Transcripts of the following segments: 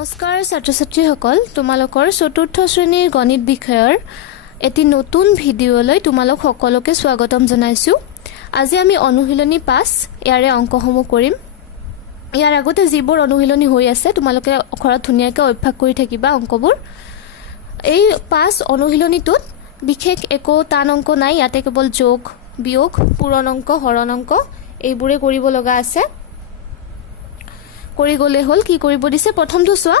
নমস্কাৰ ছাত্ৰ ছাত্ৰীসকল তোমালোকৰ চতুৰ্থ শ্ৰেণীৰ গণিত বিষয়ৰ এটি নতুন ভিডিঅ'লৈ তোমালোক সকলোকে স্বাগতম জনাইছোঁ। আজি আমি অনুশীলনী পাঁচ ইয়াৰে অংকসমূহ কৰিম। ইয়াৰ আগতে যিবোৰ অনুশীলনী হৈ আছে তোমালোকে ঘৰত ধুনীয়াকৈ অভ্যাস কৰি থাকিবা অংকবোৰ। এই পাঁচ অনুশীলনীটোত বিশেষ একো টান অংক নাই ইয়াতে কেৱল যোগ বিয়োগ পূৰণ অংক হৰণ অংক এইবোৰে কৰিব লগা আছে। কৰি গ'লে হ'ল, কি কৰিব দিছে? প্ৰথমটো চোৱা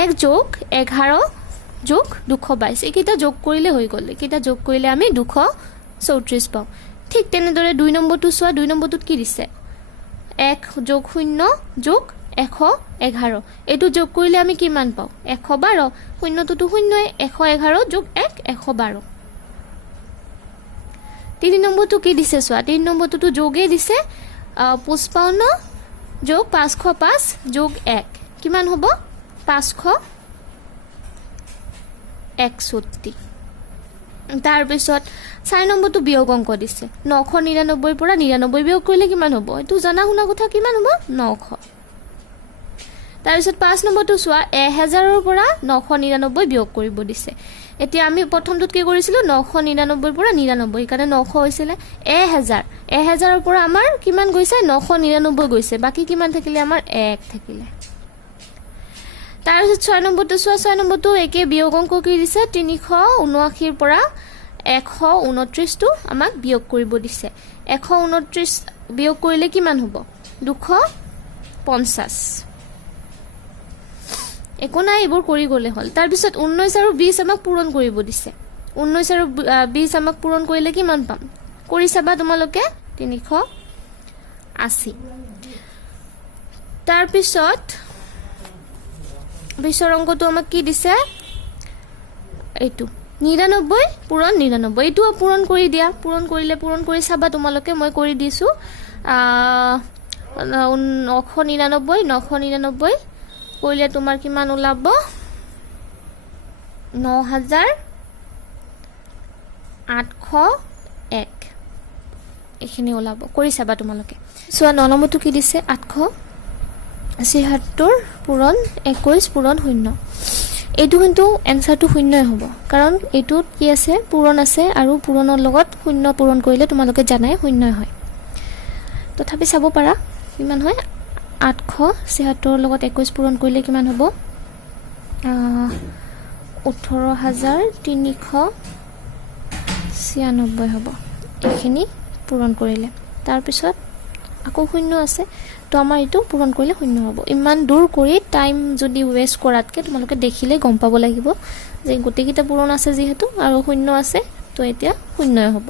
এক যোগ এঘাৰ যোগ দুশ বাইছ। এইকেইটা যোগ কৰিলে হৈ গ'ল। এইকেইটা যোগ কৰিলে আমি দুশ চৌত্ৰিছ পাওঁ। ঠিক তেনেদৰে দুই নম্বৰটো চোৱা, দুই নম্বৰটোত কি দিছে? এক যোগ শূন্য যোগ এশ এঘাৰ। এইটো যোগ কৰিলে আমি কিমান পাওঁ? এশ বাৰ। শূন্যটোতো শূন্যই। এশ এঘাৰ যোগ এক, এশ বাৰ। তিনি নম্বৰটো কি দিছে চোৱা? তিনি নম্বৰটোতো যোগেই দিছে। পঁচপন্ন যোগ পাঁচশ পাঁচ যোগ এক। কিমান হ'ব? পাঁচশ একষষ্ঠি। তাৰপিছত চাৰি নম্বৰটো বিয়োগ অংক দিছে। নশ নিৰান্নব্বৈৰ পৰা নিৰান্নব্বৈ বিয়োগ কৰিলে কিমান হ'ব? এইটো জনা শুনা কথা কিমান হ'ব? নশ। তাৰপিছত পাঁচ নম্বৰটো চোৱা এহেজাৰৰ পৰা নশ নিৰান্নব্বৈ বিয়োগ কৰিব দিছে। এতিয়া আমি প্ৰথমটোত কি কৰিছিলোঁ? নশ নিৰান্নব্বৈৰ পৰা নিৰান্নব্বৈ, সেইকাৰণে নশ হৈছিলে। এহেজাৰ। এহেজাৰৰ পৰা আমাৰ কিমান গৈছে? নশ নিৰান্নব্বৈ গৈছে। বাকী কিমান থাকিলে? আমাৰ এক থাকিলে। তাৰপিছত ছয় নম্বৰটো চোৱা। ছয় নম্বৰটো একে বিয়োগ অঙ্ক কি দিছে? তিনিশ ঊনআশীৰ পৰা এশ ঊনত্ৰিছটো আমাক বিয়োগ কৰিব দিছে। এশ ঊনত্ৰিছ বিয়োগ কৰিলে কিমান হ'ব? দুশ পঞ্চাছ একো নাই এইবোৰ কৰি গ'লে হ'ল। তাৰপিছত ঊনৈছ আৰু বিছ আমাক পূৰণ কৰিব দিছে। ঊনৈছ আৰু বিছ আমাক পূৰণ কৰিলে কিমান পাম? কৰি চাবা তোমালোকে তিনিশ আশী। তাৰপিছত পিছৰ অংকটো আমাক কি দিছে? এইটো নিৰান্নব্বৈ পূৰণ নিৰান্নব্বৈ। এইটোও পূৰণ কৰি দিয়া। পূৰণ কৰিলে পূৰণ কৰি চাবা তোমালোকে মই কৰি দিছোঁ। নশ নিৰান্নব্বৈ নশ নিৰান্নব্বৈ। কৰিলে তোমাৰ কিমান ওলাব ন হাজাৰ আঠশ এক। এইখিনি ওলাব কৰি চাবা তোমালোকে। চোৱা ন নম্বৰটো কি দিছে? আঠশ ছিয়াত্তৰ পূৰণ একৈছ পূৰণ শূন্য। এইটো কিন্তু এনচাৰটো শূন্যই হ'ব। কাৰণ এইটোত কি আছে? পূৰণ আছে আৰু পূৰণৰ লগত শূন্য পূৰণ কৰিলে তোমালোকে জানাই শূন্যই হয়। তথাপি চাব পাৰা কিমান হয়? আঠশ ছিয়াত্তৰৰ লগত একৈছ পূৰণ কৰিলে কিমান হ'ব? ওঠৰ হাজাৰ তিনিশ ছিয়ান্নব্বৈ হ'ব। এইখিনি পূৰণ কৰিলে। তাৰপিছত আকৌ শূন্য আছে। তো আমাৰ এইটো পূৰণ কৰিলে শূন্য হ'ব। ইমান দূৰ কৰি টাইম যদি ৱেষ্ট কৰাতকৈ তোমালোকে দেখিলেই গম পাব লাগিব যে গোটেইকেইটা পূৰণ আছে যিহেতু আৰু শূন্য আছে তো এতিয়া শূন্যই হ'ব।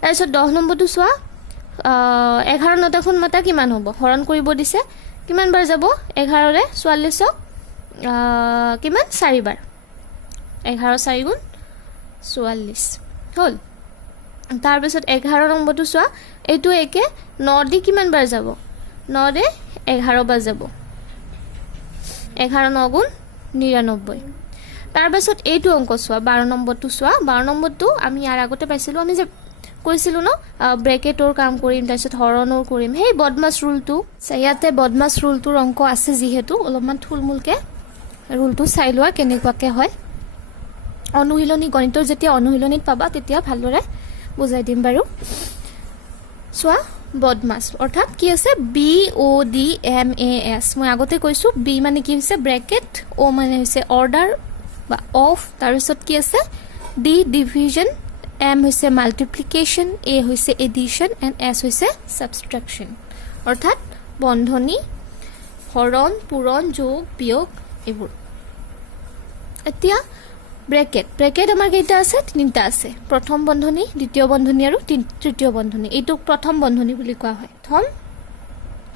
তাৰপিছত দহ নম্বৰটো চোৱা। এঘাৰ নটাখন মাতা কিমান হ'ব? হৰণ কৰিব দিছে। কিমান বাৰ যাব? এঘাৰৰে চৌৱাল্লিছক আহ, কিমান? চাৰিবাৰ। এঘাৰ চাৰি গুণ চৌৱাল্লিছ। হ'ল। তাৰপিছত এঘাৰ নম্বৰটো চোৱা। এইটো একে ন দি কিমান বাৰ যাব? ন দে এঘাৰ বাৰ যাব। এঘাৰ ন গুণ নিৰান্নব্বৈ। তাৰপাছত এইটো অংক চোৱা। বাৰ নম্বৰটো চোৱা। বাৰ নম্বৰটো আমি ইয়াৰ আগতে পাইছিলোঁ। আমি যে কৈছিলোঁ ন? ব্ৰেকেটৰ কাম কৰিম, তাৰপিছত হৰণৰ কৰিম। সেই বদমাছ ৰুলটো। ইয়াতে বদমাছ ৰুলটোৰ অঙ্ক আছে যিহেতু। অলপমান থুলমূলকৈ ৰুলটো চাই লোৱা কেনেকুৱাকৈ হয়। অনুশীলনী, গণিতৰ যেতিয়া অনুশীলনীত পাবা, তেতিয়া ভালদৰে বুজাই দিম বাৰু। চোৱা, বদমাছ। অৰ্থাৎ কি আছে? B O' D M A S মই আগতে কৈছোঁ বি মানে কি হৈছে? ব্ৰেকেট অ' মানে হৈছে অৰ্ডাৰ বা অফ তাৰপিছত কি আছে? ডি ডিভিজন এম হৈছে মাল্টিপ্লিকেশ্যন এ হৈছে এডিশ্যন এণ্ড এছ হৈছে ছাবষ্ট্ৰেকশ্যন অৰ্থাৎ বন্ধনী, হৰণ, পূৰণ, যোগ, বিয়োগ, এইবোৰ। এতিয়া ব্ৰেকেট। ব্ৰেকেট আমাৰ কেইটা আছে? তিনিটা আছে। প্ৰথম বন্ধনী, দ্বিতীয় বন্ধনী আৰু তৃতীয় বন্ধনী। এইটোক প্ৰথম বন্ধনী বুলি কোৱা হয়। প্ৰথম,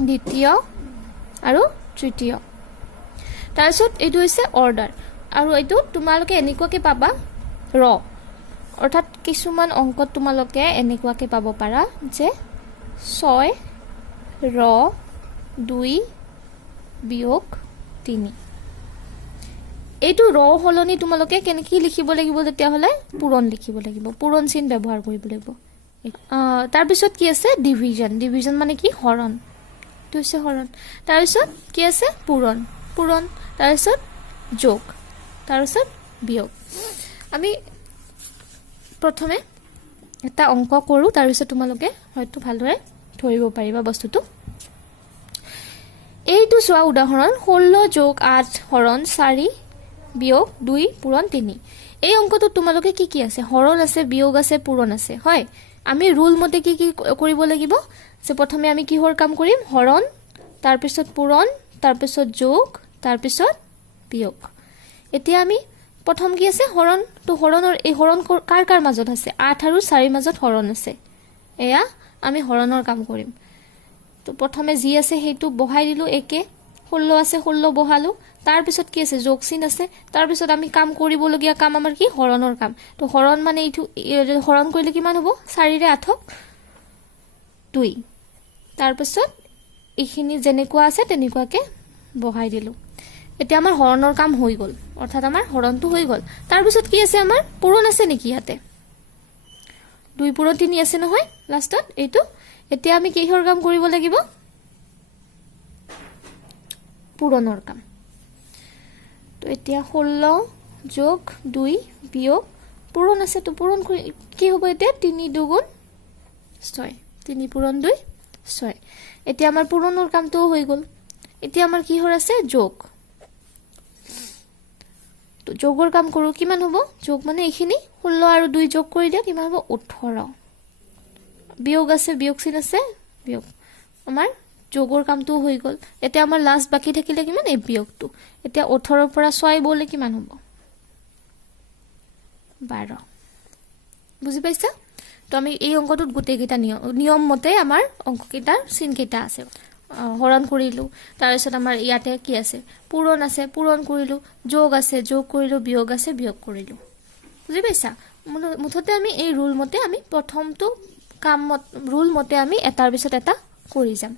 দ্বিতীয় আৰু তৃতীয়। তাৰপিছত এইটো হৈছে অৰ্ডাৰ আৰু এইটো তোমালোকে এনেকুৱাকৈ পাবা, ৰ। অৰ্থাৎ কিছুমান অংকত তোমালোকে এনেকুৱাকৈ পাব পাৰা যে ছয়, ৰ, দুই, বিয়োগ তিনি। এইটো ৰ সলনি তোমালোকে কেনেকৈ লিখিব লাগিব তেতিয়াহ'লে? পূৰণ লিখিব লাগিব, পূৰণ চিন ব্যৱহাৰ কৰিব লাগিব। তাৰপিছত কি আছে? ডিভিজন ডিভিজন মানে কি? হৰণ। এইটো হৈছে হৰণ। তাৰপিছত কি আছে? পূৰণ। পূৰণ। তাৰপিছত যোগ। তাৰপিছত বিয়োগ। আমি প্ৰথমে এটা অঙ্ক কৰোঁ, তাৰপিছত তোমালোকে হয়তো ভালদৰে ধৰিব পাৰিবা বস্তুটো। এইটো চোৱা উদাহৰণ, ষোল্ল যোগ আঠ হৰণ চাৰি বিয়োগ দুই পূৰণ তিনি। এই অংকটোত তোমালোকে কি কি আছে? হৰণ আছে, বিয়োগ আছে, পূৰণ আছে, হয়? আমি ৰুল মতে কি কি কৰিব লাগিব? যে প্ৰথমে আমি কিহৰ কাম কৰিম? হৰণ, তাৰপিছত পূৰণ, তাৰপিছত যোগ, তাৰপিছত বিয়োগ। এতিয়া আমি প্ৰথম কি আছে? হৰণ তো হৰণৰ এই হৰণ কৰ- কাৰ মাজত আছে? আঠ আৰু চাৰিৰ মাজত হৰণ আছে। এয়া আমি হৰণৰ কাম কৰিম। তো প্ৰথমে যি আছে সেইটো বহাই দিলোঁ একে। ষোল্ল আছে ষোল্ল বহালোঁ। তাৰপিছত কি আছে? যোগ চিন আছে তাৰপিছত আমি কাম কৰিবলগীয়া কাম আমাৰ কি? হৰণৰ কাম। তো হৰণ মানে এইটো এই হৰণ কৰিলে কিমান হ'ব? চাৰিৰে আঠক দুই। তাৰপিছত এইখিনি যেনেকুৱা আছে তেনেকুৱাকে বহাই দিলোঁ। এতিয়া আমাৰ হৰণৰ কাম হৈ গ'ল। অৰ্থাৎ আমাৰ হৰণটো হৈ গ'ল। তাৰপিছত কি আছে আমাৰ? পূৰণ আছে নেকি ইয়াতে? দুই পূৰণ তিনি আছে নহয়, লাষ্টত। এইটো, এতিয়া আমি কিহৰ কাম কৰিব লাগিব? পূৰণৰ কাম। তো এতিয়া ষোল্ল যোগ দুই বিয়োগ পূৰণ আছে, তো পূৰণ কি হ'ব এতিয়া? তিনি দুগুণ ছয়। তিনি পূৰণ দুই, ছয়। এতিয়া আমাৰ পূৰণৰ কামটোও হৈ গ'ল। এতিয়া আমাৰ কিহৰ আছে? যোগ। তো যোগৰ কাম কৰোঁ, কিমান হ'ব? যোগ মানে এইখিনি, ষোল্ল আৰু দুই যোগ কৰি দিয়া কিমান হ'ব ওঠৰ। বিয়োগ আছে বিয়োগ চিন আছে, বিয়োগ। আমাৰ যোগৰ কামটোও হৈ গ'ল। এতিয়া আমাৰ লাষ্ট বাকী থাকিলে কিমান? এই বিয়োগটো। এতিয়া ওঠৰৰ পৰা ছয় বলে কিমান হ'ব? বাৰ। বুজি পাইছা? তো আমি এই অংকটোত গোটেইকেইটা নিয়ম নিয়ম মতে আমাৰ অংককেইটাৰ চিনকেইটা আছে। হৰণ কৰিলোঁ। তাৰপিছত আমাৰ ইয়াতে কি আছে? পূৰণ আছে, পূৰণ কৰিলোঁ, যোগ আছে, যোগ কৰিলোঁ, বিয়োগ আছে, বিয়োগ কৰিলোঁ। বুজি পাইছা? মুঠতে আমি এই ৰুল মতে আমি প্ৰথমটো কাম ৰুল মতে আমি এটাৰ পিছত এটা কৰি যাম।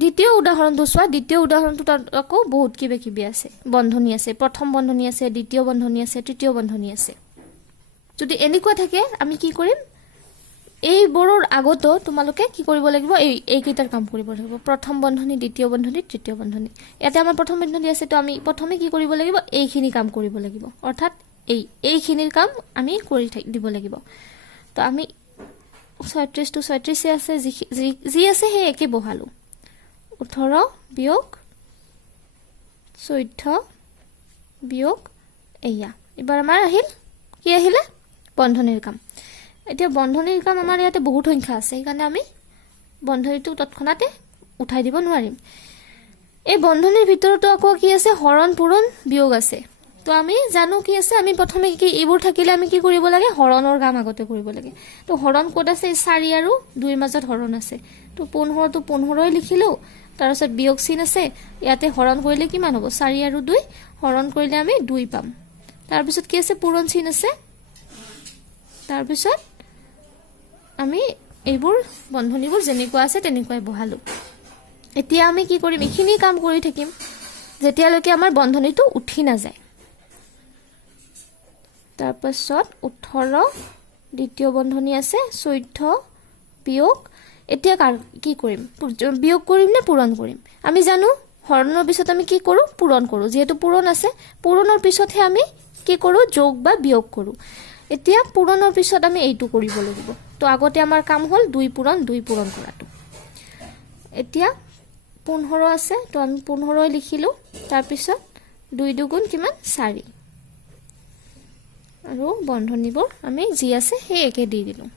দ্বিতীয় উদাহৰণটো চোৱা, দ্বিতীয় উদাহৰণটোত আকৌ বহুত কিবা কিবি আছে। বন্ধনী আছে, প্ৰথম বন্ধনী আছে, দ্বিতীয় বন্ধনী আছে, তৃতীয় বন্ধনী আছে। যদি এনেকুৱা থাকে, আমি কি কৰিম? এইবোৰৰ আগতো তোমালোকে কি কৰিব লাগিব? এই, এইকেইটাৰ কাম কৰিব লাগিব। প্ৰথম বন্ধনী, দ্বিতীয় বন্ধনী, তৃতীয় বন্ধনী। ইয়াতে আমাৰ প্ৰথম বন্ধনী আছে, তো আমি প্ৰথমে কি কৰিব লাগিব? এইখিনি কাম কৰিব লাগিব। অৰ্থাৎ এই, এইখিনিৰ কাম আমি কৰি দিব লাগিব। তো আমি ছয়ত্ৰিছটো ছয়ত্ৰিছে আছে, যি যি আছে সেই একে বহালোঁ। ওঠৰ বিয়োগ চৈধ্য বিয়োগ এয়া এইবাৰ আমাৰ আহিল, কি আহিলে? বন্ধনীৰ কাম। এতিয়া বন্ধনীৰ কাম আমাৰ ইয়াতে বহুত সংখ্যা আছে সেইকাৰণে আমি বন্ধনীটো তৎক্ষণাতে উঠাই দিব নোৱাৰিম। এই বন্ধনীৰ ভিতৰতো আকৌ কি আছে? হৰণ পূৰণ বিয়োগ আছে। তো আমি জানো কি আছে? আমি প্ৰথমে কি এইবোৰ থাকিলে আমি কি কৰিব লাগে? হৰণৰ কাম আগতে কৰিব লাগে। তো হৰণ ক'ত আছে? চাৰি আৰু দুইৰ মাজত হৰণ আছে। তো পোন্ধৰটো পোন্ধৰই লিখিলোঁ তাৰপিছত বিয়োগ চিন আছে। ইয়াতে হৰণ কৰিলে কিমান হ'ব? চাৰি আৰু দুই হৰণ কৰিলে আমি দুই পাম। তাৰপিছত কি আছে? পূৰণ চিন আছে। তাৰপিছত আমি এইবোৰ বন্ধনীবোৰ যেনেকুৱা আছে তেনেকুৱাই বহালোঁ। এতিয়া আমি কি কৰিম? এইখিনি কাম কৰি থাকিম, যেতিয়ালৈকে আমাৰ বন্ধনীটো উঠি নাযায়। তাৰপাছত ওঠৰ, দ্বিতীয় বন্ধনী আছে, চৈধ্য, বিয়োগ। এতিয়া কাৰ, কি কৰিম? বিয়োগ কৰিম নে পূৰণ কৰিম? আমি জানো, হৰণৰ পিছত আমি কি কৰোঁ? পূৰণ কৰোঁ। যিহেতু পূৰণ আছে, পূৰণৰ পিছতহে আমি কি কৰোঁ? যোগ বা বিয়োগ কৰোঁ। এতিয়া পূৰণৰ পিছত আমি এইটো কৰিব লাগিব। তো আগতে আমাৰ কাম হ'ল দুই পূৰণ দুই পূৰণ কৰাটো। এতিয়া পোন্ধৰ আছে তো আমি পোন্ধৰই লিখিলোঁ তাৰপিছত দুই দুগুণ কিমান? চাৰি। আৰু বন্ধনীবোৰ আমি যি আছে সেই একে দি দিলোঁ।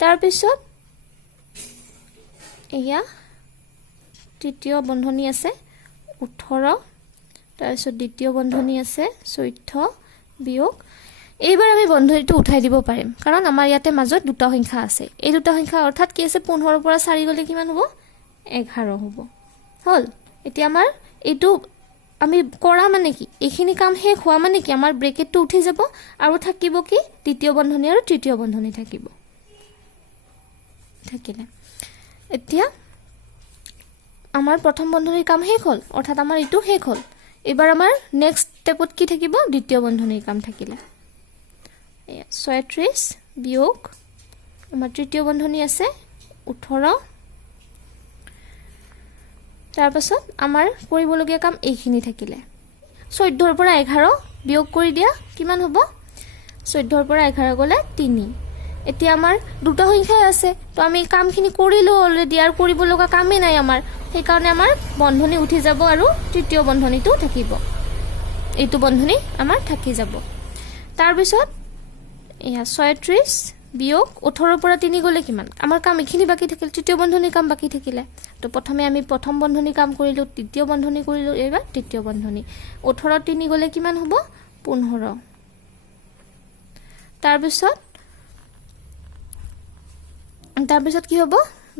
তাৰপিছত এয়া তৃতীয় বন্ধনী আছে ওঠৰ। তাৰপিছত দ্বিতীয় বন্ধনী আছে চৈধ্য বিয়োগ এইবাৰ আমি বন্ধনীটো উঠাই দিব পাৰিম। কাৰণ আমাৰ ইয়াতে মাজত দুটা সংখ্যা আছে। এই দুটা সংখ্যা অৰ্থাৎ কি আছে? পোন্ধৰৰ পৰা চাৰি গ'লে কিমান হ'ব? এঘাৰ হ'ব। হ'ল। এতিয়া আমাৰ এইটো আমি কৰা মানে কি? এইখিনি কাম শেষ হোৱা মানে কি? আমাৰ ব্ৰেকেটটো উঠি যাব আৰু থাকিব কি? দ্বিতীয় বন্ধনী আৰু তৃতীয় বন্ধনী থাকিব। থাকিলে। এতিয়া আমাৰ প্ৰথম বন্ধনীৰ কাম শেষ হ'ল। অৰ্থাৎ আমাৰ এইটো শেষ হ'ল। এইবাৰ আমাৰ নেক্সট ষ্টেপত কি থাকিব? দ্বিতীয় বন্ধনীৰ কাম থাকিলে। ছয়ত্ৰিছ, বিয়োগ, আমাৰ তৃতীয় বন্ধনী আছে, ওঠৰ। তাৰপাছত আমাৰ কৰিবলগীয়া কাম এইখিনি থাকিলে। চৈধ্যৰ পৰা এঘাৰ, বিয়োগ কৰি দিয়া, কিমান হ'ব? চৈধ্যৰ পৰা এঘাৰ গ'লে তিনি। এতিয়া আমাৰ দুটা সংখ্যাই আছে, তো আমি কামখিনি কৰিলোঁ অলৰেডি আৰু কৰিব লগা কামেই নাই আমাৰ। সেইকাৰণে আমাৰ বন্ধনী উঠি যাব আৰু তৃতীয় বন্ধনীটো থাকিব। এইটো বন্ধনী আমাৰ থাকি যাব। তাৰপিছত এয়া ছয়ত্ৰিছ বিয়োগ ওঠৰৰ পৰা তিনি গ'লে কিমান? আমাৰ কাম এইখিনি বাকী থাকিল তৃতীয় বন্ধনীৰ কাম বাকী থাকিলে। তো প্ৰথমে আমি প্ৰথম বন্ধনী কাম কৰিলোঁ তৃতীয় বন্ধনী কৰিলোঁ এইবাৰ তৃতীয় বন্ধনী। ওঠৰত তিনি গ'লে কিমান হ'ব? পোন্ধৰ। তাৰপিছত তাৰপিছত কি হ'ব?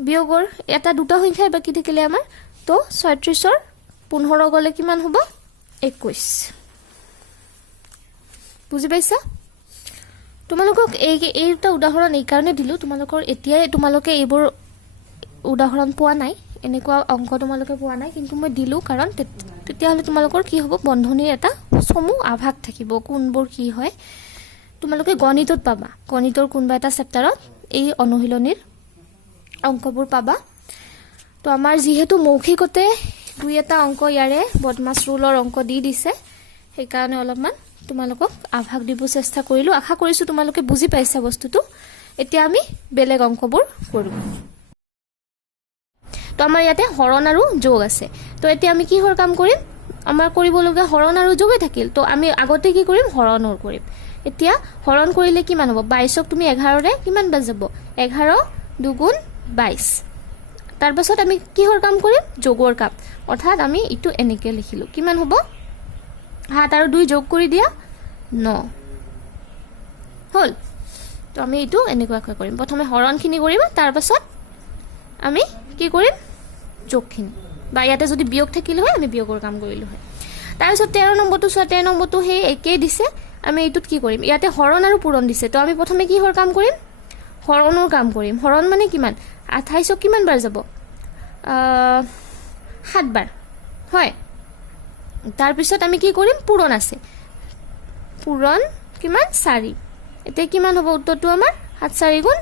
বিয়োগৰ এটা দুটা সংখ্যাই বাকী থাকিলে আমাৰ। তো ছয়ত্ৰিছৰ পোন্ধৰ গ'লে কিমান হ'ব? একৈছ বুজি পাইছা? তোমালোকক এই এই দুটা উদাহৰণ এইকাৰণে দিলোঁ। তোমালোকৰ এতিয়াই তোমালোকে এইবোৰ উদাহৰণ পোৱা নাই। এনেকুৱা অংক তোমালোকে পোৱা নাই কিন্তু মই দিলোঁ কাৰণ তেতিয়াহ'লে তোমালোকৰ কি হ'ব? বন্ধনীৰ এটা চমু আভাস থাকিব কোনবোৰ কি হয়। তোমালোকে গণিতত পাবা। গণিতৰ কোনোবা এটা চেপ্টাৰত এই অনুশীলনীৰ অংকবোৰ পাবা। তো আমাৰ যিহেতু মৌখিকতে দুই এটা অংক ইয়াৰে বদমাছ ৰুলৰ অংক দি দিছে সেইকাৰণে অলপমান তোমালোকক আভাস দিব চেষ্টা কৰিলোঁ। আশা কৰিছোঁ তোমালোকে বুজি পাইছা বস্তুটো। এতিয়া আমি বেলেগ অংকবোৰ কৰোঁ তো আমাৰ ইয়াতে হৰণ আৰু যোগ আছে। তো এতিয়া আমি কিহৰ কাম কৰিম? আমাৰ কৰিবলগীয়া হৰণ আৰু যোগেই থাকিল। তো আমি আগতে কি কৰিম? হৰণৰ কৰিম। এতিয়া হৰণ কৰিলে কিমান হ'ব? বাইছক তুমি এঘাৰৰে কিমান বাজাব? এঘাৰ দুগুণ বাইছ তাৰপাছত আমি কিহৰ কাম কৰিম? যোগৰ কাম। অৰ্থাৎ আমি ইটো এনেকৈ লিখিলোঁ। কিমান হ'ব? সাত আৰু দুই যোগ কৰি দিয়া, ন। হ'ল। তো আমি এইটো এনেকুৱাকৈ কৰিম। প্ৰথমে হৰণখিনি কৰিম তাৰপাছত আমি কি কৰিম? যোগখিনি। বা ইয়াতে যদি বিয়োগ থাকিলে হয়, আমি বিয়োগৰ কাম কৰিলোঁ হয়। তাৰপিছত তেৰ নম্বৰটো চোৱা, তেৰ নম্বৰটো সেই একেই দিছে। আমি এইটোত কি কৰিম? ইয়াতে হৰণ আৰু পূৰণ দিছে। তো আমি প্ৰথমে কিহৰ কাম কৰিম? হৰণৰ কাম কৰিম। হৰণ মানে কিমান? আঠাইছক কিমান বাৰ যাব? সাতবাৰ হয়। তাৰপিছত আমি কি কৰিম? পূৰণ আছে। পূৰণ কিমান? চাৰি। এতিয়া কিমান হ'ব উত্তৰটো আমাৰ? সাত, চাৰি গুণ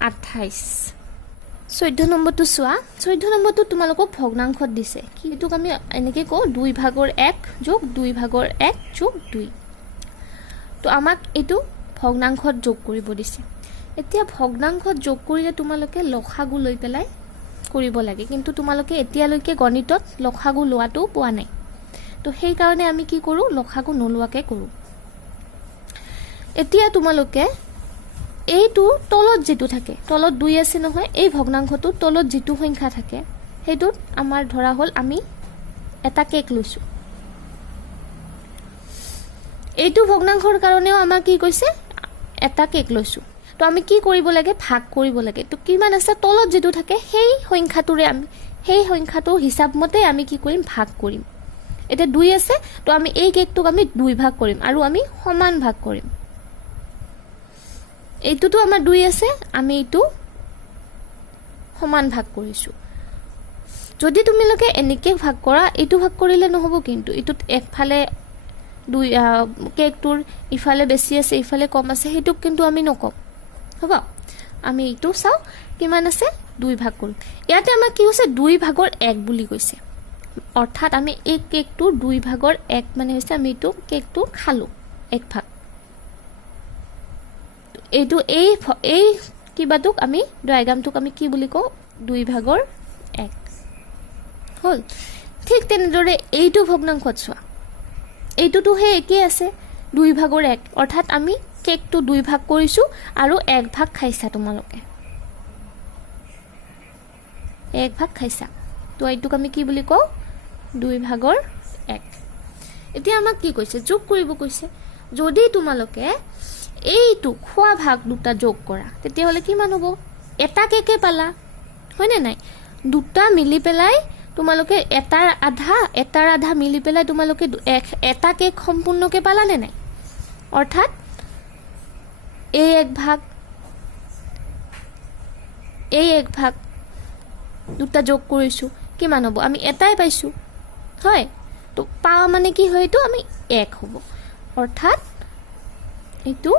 আঠাইছ। চৈধ্য নম্বৰটো চোৱা। চৈধ্য নম্বৰটো তোমালোকক ভগ্নাংশত দিছে। কি? এইটোক আমি এনেকৈ কওঁ দুই ভাগৰ এক যোগ দুই ভাগৰ এক যোগ দুই। তো আমাক এইটো ভগ্নাংশত যোগ কৰিব দিছে। এতিয়া ভগ্নাংশত যোগ কৰিলে তোমালোকে লসাগু লৈ পেলাই কৰিব লাগে। কিন্তু তোমালোকে এতিয়ালৈকে গণিতত লসাগু লোৱাটো পোৱা নাই। তো সেইকাৰণে আমি কি কৰোঁ লসাগু নোলোৱাকৈ কৰোঁ। এতিয়া তোমালোকে এইটো তলত যিটো থাকে, তলত দুই আছে নহয়, এই ভগ্নাংশটোৰ তলত যিটো সংখ্যা থাকে, সেইটোত আমাৰ ধৰা হ'ল আমি এটা কেক লৈছোঁ। এইটো ভগ্নাংশৰ কাৰণেও আমাৰ কি কৈছে, এটা কেক লৈছোঁ। তো আমি কি কৰিব লাগে? ভাগ কৰিব লাগে। তো কিমান আছে? তলত যিটো থাকে, সেই সংখ্যাটোৰে আমি, সেই সংখ্যাটোৰ হিচাপ মতে আমি কি কৰিম? ভাগ কৰিম। এতিয়া দুই আছে, তো আমি এই কেকটোক আমি দুই ভাগ কৰিম আৰু আমি সমান ভাগ কৰিম। এইটোতো আমাৰ দুই আছে, আমি এইটো সমান ভাগ কৰিছোঁ। যদি তোমালোকে এনেকৈ ভাগ কৰা, এইটো ভাগ কৰিলে নহ'ব কিন্তু। এইটোত একফালে দুই কেকটোৰ ইফালে বেছি আছে, ইফালে কম আছে, সেইটোক কিন্তু আমি নকওঁ। হ'ব। আমি এইটো চাওঁ, কিমান আছে? দুই ভাগ কৰিম ইয়াতে আমাৰ কি হৈছে দুই ভাগৰ এক বুলি কৈছে। অৰ্থাৎ আমি এই কেকটোৰ দুই ভাগৰ এক মানে হৈছে আমি এইটো কেকটো খালোঁ, এক ভাগ। এইটো এই এই কিবাটোক আমি, ডায়েগ্ৰামটোক আমি কি বুলি কওঁ? দুই ভাগৰ এক। হ'ল। ঠিক তেনেদৰে এইটো ভগ্নাংশত চোৱা। এইটোতো সেই একেই আছে, দুই ভাগৰ এক। অৰ্থাৎ আমি কেকটো দুই ভাগ কৰিছোঁ আৰু এক ভাগ খাইছা তোমালোকে। এক ভাগ খাইছা। তো এইটোক আমি কি বুলি কওঁ? দুই ভাগৰ এক। এতিয়া আমাক কি কৈছে? যোগ কৰিব কৈছে। যদি তোমালোকে এইটো খোৱা ভাগ দুটা যোগ কৰা, তেতিয়াহ'লে কিমান হ'ব? এটা কেকে পালা হয়নে নাই? দুটা মিলি পেলাই তোমালোকে এটাৰ আধা এটাৰ আধা মিলি পেলাই তোমালোকে এটা কেক সম্পূৰ্ণকৈ পালানে নাই? অৰ্থাৎ এই এক ভাগ, এই এক ভাগ দুটা যোগ কৰিছোঁ। কিমান হ'ব? আমি এটাই পাইছোঁ। হয়? তো পাওঁ মানে কি হয় এইটো? আমি এক হ'ব। অৰ্থাৎ এইটো,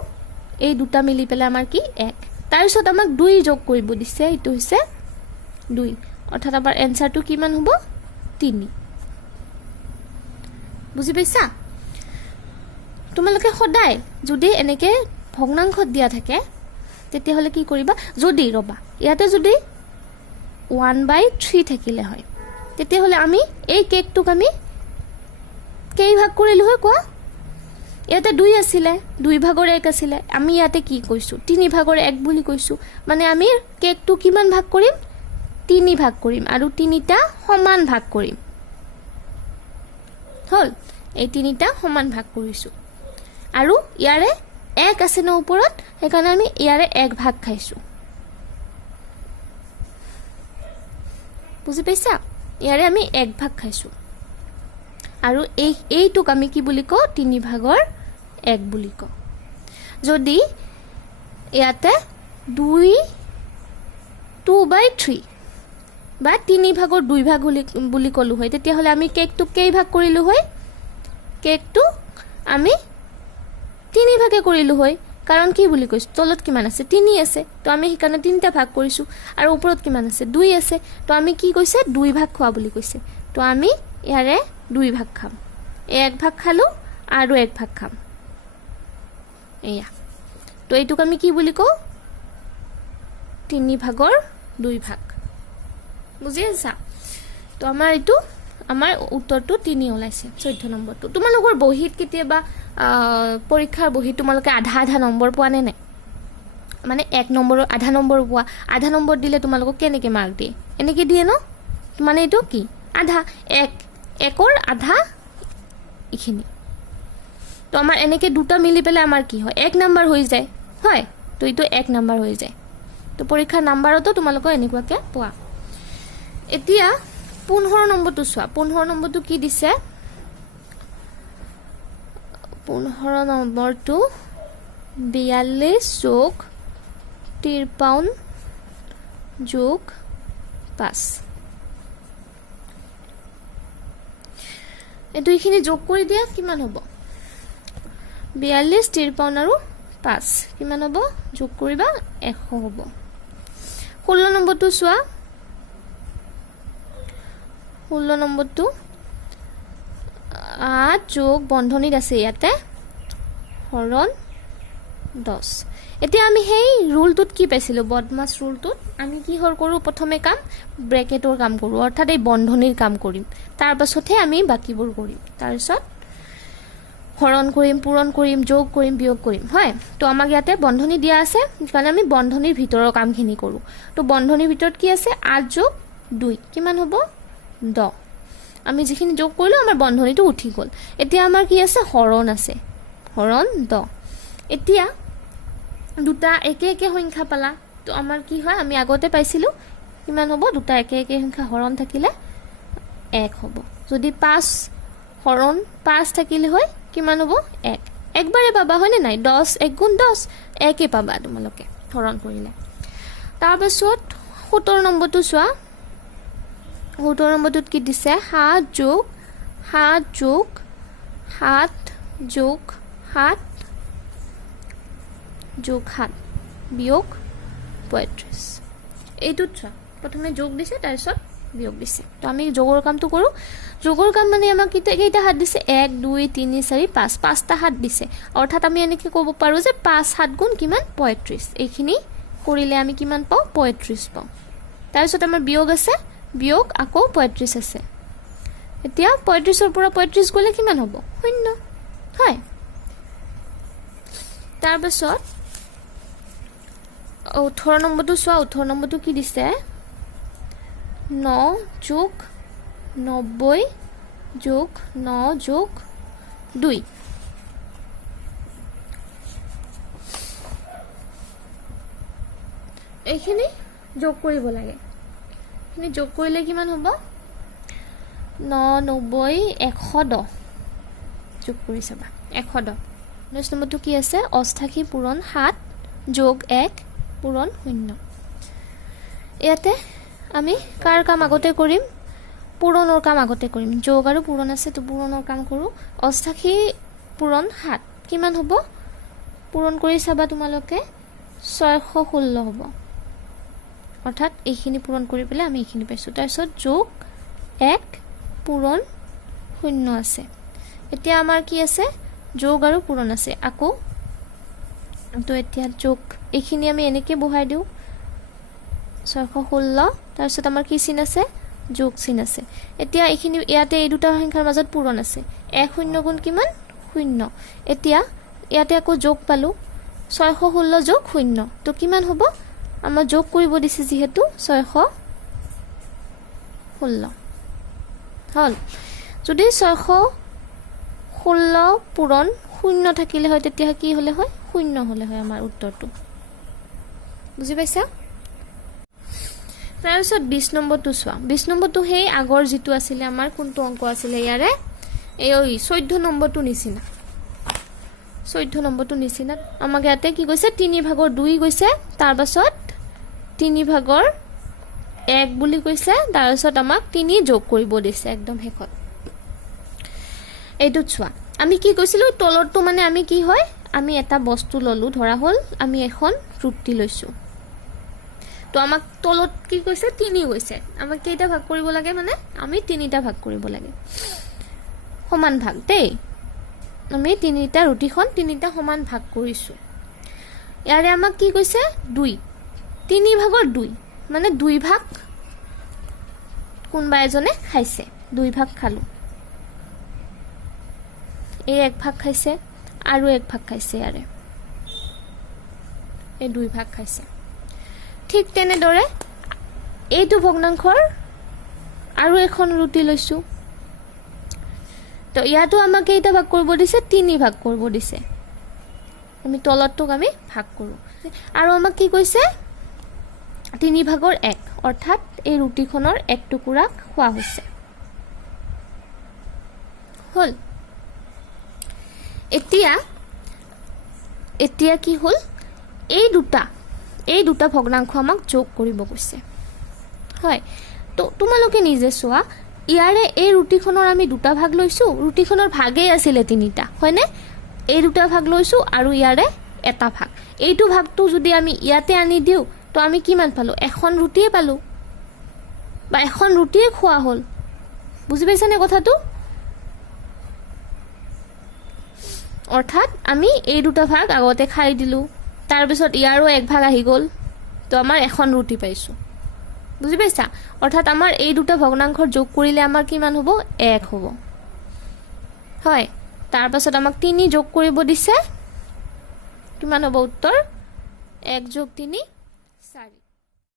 এই দুটা মিলি পেলাই আমাৰ কি? এক। তাৰপিছত আমাক দুই যোগ কৰিব দিছে। এইটো হৈছে দুই। অৰ্থাৎ আমাৰ এনচাৰটো কিমান হ'ব? তিনি। বুজি পাইছা? তোমালোকে সদায় যদি এনেকৈ ভগ্নাংশত দিয়া থাকে, তেতিয়াহ'লে কি কৰিবা? যদি, ৰ'বা, ইয়াতে যদি ওৱান বাই থ্ৰী থাকিলে হয়, তেতিয়াহ'লে আমি এই কেকটোক আমি কেই ভাগ কৰিলোঁ হয় কোৱা? ইয়াতে দুই আছিলে, দুই ভাগৰ এক আছিলে, আমি ইয়াতে কি কৈছোঁ তিনি ভাগৰ এক বুলি কৈছোঁ মানে আমি কেকটো কিমান ভাগ কৰিম? তিনি ভাগ কৰিম আৰু তিনিটা সমান ভাগ কৰিম। হ'ল, এই তিনিটা সমান ভাগ কৰিছোঁ। আৰু ইয়াৰে এক আছে ন ওপৰত সেইকাৰণে আমি ইয়াৰে এক ভাগ খাইছোঁ। বুজি পাইছা? ইয়াৰে আমি এক ভাগ খাইছোঁ। আৰু এই এইটোক আমি কি বুলি কওঁ? তিনি ভাগৰ এক বুলি কওঁ। যদি ইয়াতে দুই, টু বাই থ্ৰী বা তিনি ভাগৰ দুই ভাগ বুলি বুলি ক'লোঁ হয়, তেতিয়াহ'লে আমি কেকটোক কেই ভাগ কৰিলোঁ হয়? কেকটো আমি তিনি ভাগে কৰিলোঁ হয়। কাৰণ কি বুলি কৈছোঁ? তলত কিমান আছে? তিনি আছে। তো আমি সেইকাৰণে তিনিটা ভাগ কৰিছোঁ। আৰু ওপৰত কিমান আছে? দুই আছে। তো আমি কি কৈছে? দুই ভাগ খোৱা বুলি কৈছে। তো আমি ইয়াৰে দুই ভাগ খাম। এক ভাগ খালোঁ আৰু এক ভাগ খাম। এয়া। তো এইটোক আমি কি বুলি কওঁ? তিনি ভাগৰ দুই ভাগ। বুজি আছা? তো আমাৰ এইটো আমাৰ উত্তৰটো তিনি ওলাইছে, চৈধ্য নম্বৰটো। তোমালোকৰ বহীত কেতিয়াবা পৰীক্ষাৰ বহীত তোমালোকে আধা আধা নম্বৰ পোৱা নে নাই? মানে এক নম্বৰৰ আধা নম্বৰ পোৱা, আধা নম্বৰ দিলে তোমালোকক কেনেকৈ মাৰ্ক দিয়ে? এনেকৈ দিয়ে ন? মানে এইটো কি? আধা, এক, একৰ আধা, এইখিনি। তো আমাৰ এনেকৈ দুটা মিলি পেলাই আমাৰ কি হয়? এক নাম্বাৰ হৈ যায়। হয়? তো এইটো এক নাম্বাৰ হৈ যায়। তো পৰীক্ষাৰ নাম্বাৰতো তোমালোকৰ এনেকুৱাকৈ পোৱা। এতিয়া পোন্ধৰ নম্বৰটো চোৱা, পোন্ধৰ নম্বৰটো কি দিছে? পোন্ধৰ নম্বৰটো বিয়াল্লিছ যোগ তিৰপাউন যোগ পাঁচ। এই দুইখিনি যোগ কৰি দিয়া, কিমান হ'ব? বিয়াল্লিছ, তিৰপাউন আৰু পাঁচ, কিমান হ'ব? যোগ কৰিবা, এশ হ'ব। ষোল্ল নম্বৰটো চোৱা ষোল্ল নম্বৰটো আঠ যোগ বন্ধনীত আছে ইয়াতে। হৰণ দহ এতিয়া আমি সেই ৰুলটোত কি পাইছিলোঁ? বদমাছ ৰুলটোত আমি কিহৰ কৰোঁ? প্ৰথমে কাম ব্ৰেকেটৰ কাম কৰোঁ, অৰ্থাৎ এই বন্ধনীৰ কাম কৰিম। তাৰপাছতহে আমি বাকীবোৰ কৰিম। তাৰপিছত হৰণ কৰিম, পূৰণ কৰিম, যোগ কৰিম, বিয়োগ কৰিম, হয়? তো আমাক ইয়াতে বন্ধনী দিয়া আছে, সেইকাৰণে আমি বন্ধনীৰ ভিতৰৰ কামখিনি কৰোঁ। তো বন্ধনীৰ ভিতৰত কি আছে? আঠ যোগ দুই, কিমান হ'ব? দহ আমি যিখিনি যোগ কৰিলোঁ আমাৰ বন্ধনীটো উঠি গ'ল। এতিয়া আমাৰ কি আছে? হৰণ আছে। হৰণ দহ এতিয়া দুটা একে একে সংখ্যা পালা। তো আমাৰ কি হয়? আমি আগতে পাইছিলোঁ। কিমান হ'ব? দুটা একে একে সংখ্যা হৰণ থাকিলে এক হ'ব। যদি পাঁচ হৰণ পাঁচ থাকিলে হয় কিমান হ'ব? এক। একবাৰে পাবা হয়নে নাই? দহ এক গুণ দহ একে পাবা তোমালোকে হৰণ কৰিলে। তাৰপাছত সোতৰ নম্বৰটো চোৱা। সোতৰ নম্বৰটোত কি দিছে? সাত যোগ সাত যোগ সাত যোগ সাত যোগ সাত, বিয়োগ পঁয়ত্ৰিছ এইটোত চোৱা, প্ৰথমে যোগ দিছে, তাৰপিছত বিয়োগ দিছে। তো আমি যোগৰ কামটো কৰোঁ। যোগৰ কাম মানে আমাক কেইটা কেইটা হাত দিছে? এক, দুই, তিনি, চাৰি, পাঁচ। পাঁচটা হাত দিছে। অৰ্থাৎ আমি এনেকৈ ক'ব পাৰোঁ যে পাঁচ সাত গুণ কিমান? পঁয়ত্ৰিছ এইখিনি কৰিলে আমি কিমান পাওঁ? পঁয়ত্ৰিছ পাওঁ। তাৰপিছত আমাৰ বিয়োগ আছে। বিয়োগ আকৌ পঁয়ত্ৰিছ আছে। এতিয়া পঁয়ত্ৰিছৰ পৰা পঁয়ত্ৰিছ গ'লে কিমান হ'ব? শূন্য। হয়। তাৰপাছত, ওঠৰ নম্বৰটো চোৱা, ওঠৰ নম্বৰটো কি দিছে? ন যোগ নব্বৈ যোগ ন যোগ দুই। এইখিনি যোগ কৰিব লাগে। এইখিনি যোগ কৰিলে কিমান হ'ব? ন, নব্বৈ, এশ দহ। যোগ কৰি চাবা, এশ দহ। ঊনৈছ নম্বৰটো কি আছে? অষ্টাশী পূৰণ সাত, যোগ এক, পূৰণ শূন্য। ইয়াতে আমি কাৰ কাম আগতে কৰিম? পূৰণৰ কাম আগতে কৰিম। যোগ আৰু পূৰণ আছে, তো পূৰণৰ কাম কৰোঁ। অষ্টাশী পূৰণ সাত, কিমান হ'ব? পূৰণ কৰি চাবা তোমালোকে, ছয়শো ষোল্ল হ'ব। অৰ্থাৎ এইখিনি পূৰণ কৰি পেলাই আমি এইখিনি পাইছোঁ। তাৰপিছত যোগ এক পূৰণ শূন্য আছে। এতিয়া আমাৰ কি আছে? যোগ আৰু পূৰণ আছে। আকৌ, তো এতিয়া যোগ, এইখিনি আমি এনেকৈ বহাই দিওঁ। ছয়শো ষোল্ল, তাৰপিছত আমাৰ কি চিন আছে? যোগ চিন আছে। এতিয়া এইখিনি, ইয়াতে এই দুটা সংখ্যাৰ মাজত পূৰণ আছে। এক শূন্য গুণ কিমান? শূন্য। এতিয়া ইয়াতে আকৌ যোগ পালোঁ। ছয়শো ষোল্ল যোগ শূন্য। তো কিমান হ'ব? আমাৰ যোগ কৰিব দিছে যিহেতু ছয়শো ষোল্ল। হ'ল। যদি ছয়শো ষোল্ল পূৰণ শূন্য থাকিলে হয়, তেতিয়া কি হ'লে হয়? শূন্য হ'লে হয় আমাৰ উত্তৰটো। বুজি পাইছা? তাৰপিছত বিছ নম্বৰটো চোৱা। বিছ নম্বৰটো সেই আগৰ যিটো আছিলে, আমাৰ কোনটো অঙ্ক আছিলে ইয়াৰে? এই চৈধ্য নম্বৰটো নিচিনা। চৈধ্য নম্বৰটো নিচিনা। আমাক ইয়াতে কি কৈছে? তিনি ভাগৰ দুই গৈছে। তাৰপাছত তিনি ভাগৰ এক বুলি কৈছে তাৰপিছত আমাক তিনি যোগ কৰিব দিছে, একদম শেষত। এইটোত চোৱা, আমি কি কৈছিলোঁ তলৰটো মানে আমি কি হয়, আমি এটা বস্তু ল'লোঁ, ধৰা হ'ল, আমি এখন ৰুটি লৈছোঁ। তো আমাক তলত কি কৈছে, তিনি কৈছে। আমাক কেইটা ভাগ কৰিব লাগে মানে আমি তিনিটা ভাগ কৰিব লাগে। সমান ভাগ দেই। আমি তিনিটা ৰুটিখন তিনিটা সমান ভাগ কৰিছোঁ। ইয়াৰে আমাক কি কৈছে, দুই। তিনি ভাগৰ দুই। মানে দুই ভাগ কোনোবা এজনে খাইছে। দুই ভাগ খালোঁ। এই এক ভাগ খাইছে আৰু এক ভাগ খাইছে ইয়াৰে। এই দুই ভাগ খাইছে। ঠিক তেনেদৰে এইটো ভগ্নাংশৰ আৰু এখন ৰুটি লৈছোঁ। তো ইয়াতো আমাক কেইটা ভাগ কৰিব দিছে? তিনি ভাগ কৰিব দিছে। আমি তলতটোক আমি ভাগ কৰোঁ। আৰু আমাক কি কৈছে? তিনি ভাগৰ এক, অৰ্থাৎ এই ৰুটিখনৰ এক টুকুৰা খোৱা হৈছে। হ'ল। এতিয়া এতিয়া কি হ'ল? এই দুটা এই দুটা ভগ্নাংশ আমাক যোগ কৰিব কৈছে হয়, তো তোমালোকে নিজে চোৱা, ইয়াৰে এই ৰুটিখনৰ আমি দুটা ভাগ লৈছোঁ, ৰুটিখনৰ ভাগেই আছিলে তিনিটা, হয়নে? এই দুটা ভাগ লৈছোঁ আৰু ইয়াৰে এটা ভাগ। এইটো ভাগটো যদি আমি ইয়াতে আনি দিওঁ তো আমি কিমান পালোঁ? এখন ৰুটিয়ে পালোঁ। বা এখন ৰুটিয়ে খোৱা হ'ল। বুজি পাইছানে কথাটো? অৰ্থাৎ আমি এই দুটা ভাগ আগতে খাই দিলোঁ। তাৰপিছত ইয়াৰো এক ভাগ আহি গ'ল। তো আমাৰ এখন ৰুটি পাইছোঁ। বুজি পাইছা? অৰ্থাৎ আমাৰ এই দুটা ভগ্নাংশৰ যোগ কৰিলে আমাৰ কিমান হ'ব? এক হ'ব। হয় তাৰপাছত আমাক তিনি যোগ কৰিব দিছে। কিমান হ'ব উত্তৰ? এক যোগ তিনি